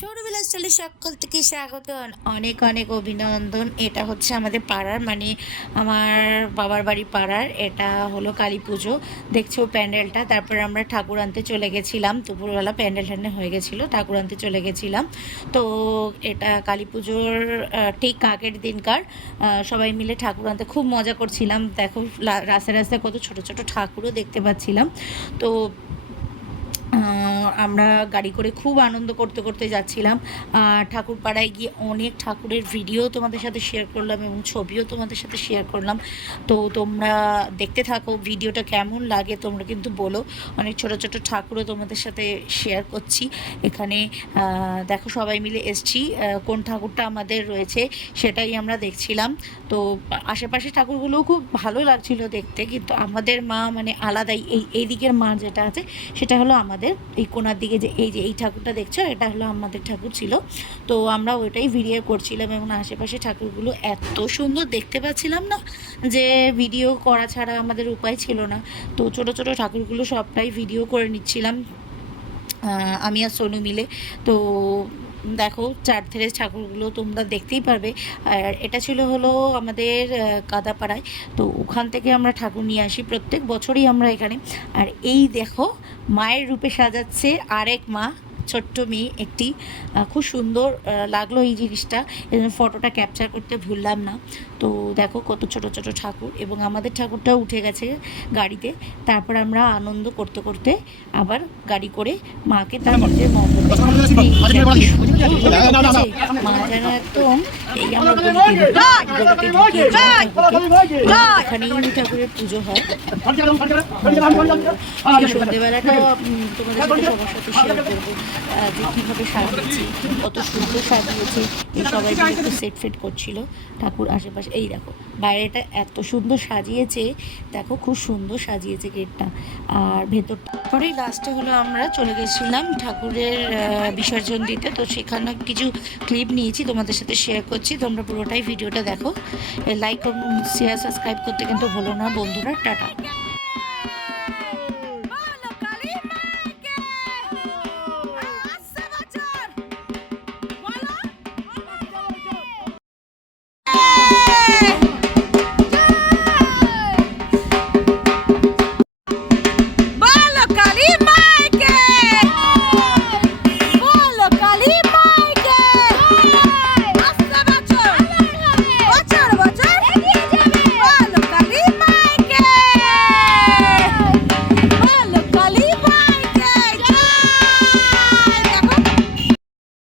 সৌরবিলাস চলে সকল থেকে স্বাগত, অনেক অনেক অভিনন্দন। এটা হচ্ছে আমাদের পাড়ার, মানে আমার বাবার বাড়ি পাড়ার। এটা হলো কালী পুজো, দেখছো প্যান্ডেলটা। তারপর আমরা ঠাকুর আনতে চলে গেছিলাম, দুপুরবেলা প্যান্ডেল ট্যান্ডেল হয়ে গেছিলো, ঠাকুর আনতে চলে গেছিলাম। তো এটা কালী পুজোর ঠিক আগের দিনকার সবাই মিলে ঠাকুর আনতে খুব মজা করছিলাম। দেখো রাস্তায় রাস্তায় কত ছোট ছোট ঠাকুরও দেখতে পাচ্ছিলাম। তো আমরা গাড়ি করে খুব আনন্দ করতে করতে যাচ্ছিলাম। ঠাকুরপাড়ায় গিয়ে অনেক ঠাকুরের ভিডিও তোমাদের সাথে শেয়ার করলাম এবং ছবিও তোমাদের সাথে শেয়ার করলাম। তো তোমরা দেখতে থাকো, ভিডিওটা কেমন লাগে তোমরা কিন্তু বলো। অনেক ছোট ছোট ঠাকুরও তোমাদের সাথে শেয়ার করছি এখানে। দেখো সবাই মিলে এসছি, কোন ঠাকুরটা আমাদের রয়েছে সেটাই আমরা দেখছিলাম। তো আশেপাশে ঠাকুরগুলোও খুব ভালো লাগছিল দেখতে, কিন্তু আমাদের মা মানে আলাদাই। এই দিকের মা যেটা আছে সেটা হলো আমাদের এই কোনার দিকে, যে এই ঠাকুরটা দেখছো এটা হলো আমাদের ঠাকুর ছিল। তো আমরা ওইটাই ভিডিও করছিলাম এবং আশেপাশে ঠাকুরগুলো এত সুন্দর দেখতে পাচ্ছিলাম না, যে ভিডিও করা ছাড়া আমাদের উপায় ছিল না। তো ছোট ছোট ঠাকুরগুলো সবটাই ভিডিও করে নিচ্ছিলাম আমি আর সোনু মিলে। তো দেখো চারধারে ঠাকুরগুলো তোমরা দেখতেই পারবে। আর এটা ছিল হলো আমাদের কাদাপাড়ায়। তো ওখান থেকে আমরা ঠাকুর নিয়ে আসি প্রত্যেক বছরই আমরা এখানে। আর এই দেখো মায়ের রূপে সাজাচ্ছে আরেক মা, ছোট্ট মেয়ে একটি। খুব সুন্দর লাগলো এই জিনিসটা, ফটোটা ক্যাপচার করতে ভুললাম না। তো দেখো কত ছোট ছোট ঠাকুর, এবং আমাদের ঠাকুরটাও উঠে গেছে গাড়িতে। তারপর আমরা আনন্দ করতে করতে আবার গাড়ি করে মাকে তার মধ্যে মা যেন একদম এই আমরা এখানেই ঠাকুরের পুজো হয়। সন্ধ্যেবেলাটা তোমাদের সাথে সবার সাথে শেয়ার করবো যে কীভাবে সাজিয়েছি, কত সুন্দর সাজিয়েছে। এই সবাই মিলে একটু সেট ফেট করছিল ঠাকুর আশেপাশে। এই দেখো বাইরেটা এত সুন্দর সাজিয়েছে, দেখো খুব সুন্দর সাজিয়েছে গেটটা আর ভেতরটা। পরেই লাস্টে হলো আমরা চলে গেছিলাম ঠাকুরের বিসর্জন দিতে। তো সেখানে কিছু ক্লিপ নিয়েছি তোমাদের সাথে শেয়ার করছি, তোমরা পুরোটাই ভিডিওটা দেখো। লাইক শেয়ার সাবস্ক্রাইব করতে কিন্তু ভুলো না বন্ধুরা। টাটা।